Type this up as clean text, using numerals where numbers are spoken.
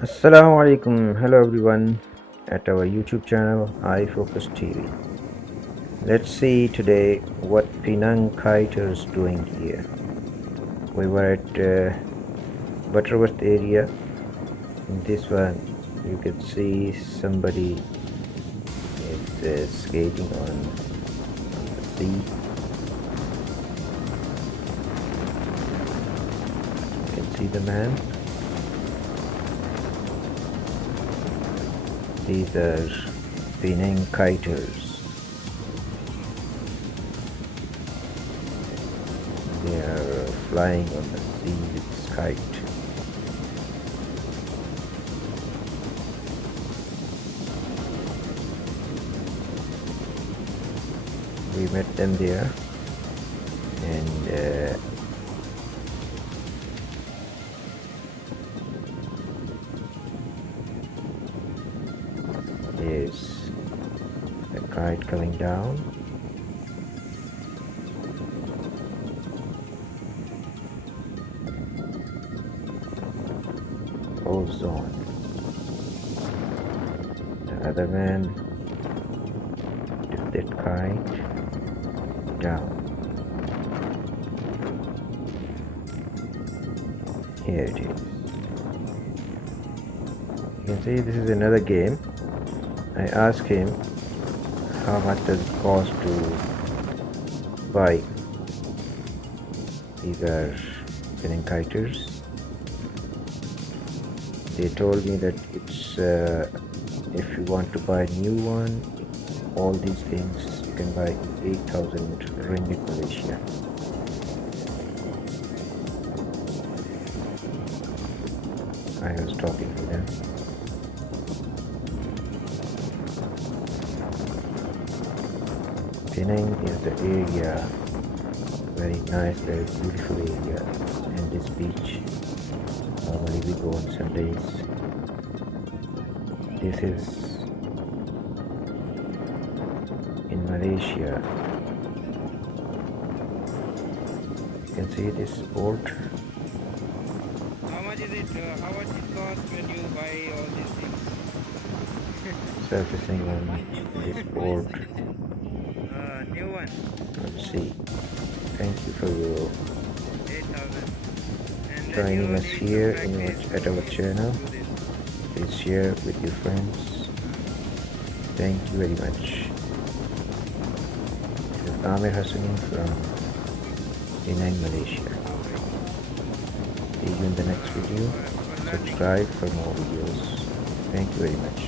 Assalamu alaikum. Hello everyone at our YouTube channel iFocus TV. Let's see today what Penang kiters doing here. We were at Butterworth area. In this one you can see somebody is skating on the sea. You can see the man. These are Penang kiters. They are flying on the sea with this kite. We met them there, and there's the kite coming down. Ozone. The other man took that kite down. Here it is. You can see this is another game. I asked him how much does it cost to buy. These are Penang kiters. They told me that it's if you want to buy a new one, all these things you can buy 8,000 ringgit Malaysia. I was talking to them. Penang is the area, very nice, very beautiful area, and this beach. Normally we go on Sundays. This is in Malaysia. You can see this boat. How much is it? How much it cost when you buy all these things? Surfacing on this boat. New one. Let's see. Thank you for your 8,000. And joining us here at our channel. Do this. Please share with your friends. Thank you very much. This is Amir Hassanin from Penang, Malaysia. See you in the next video. Subscribe for more videos. Thank you very much.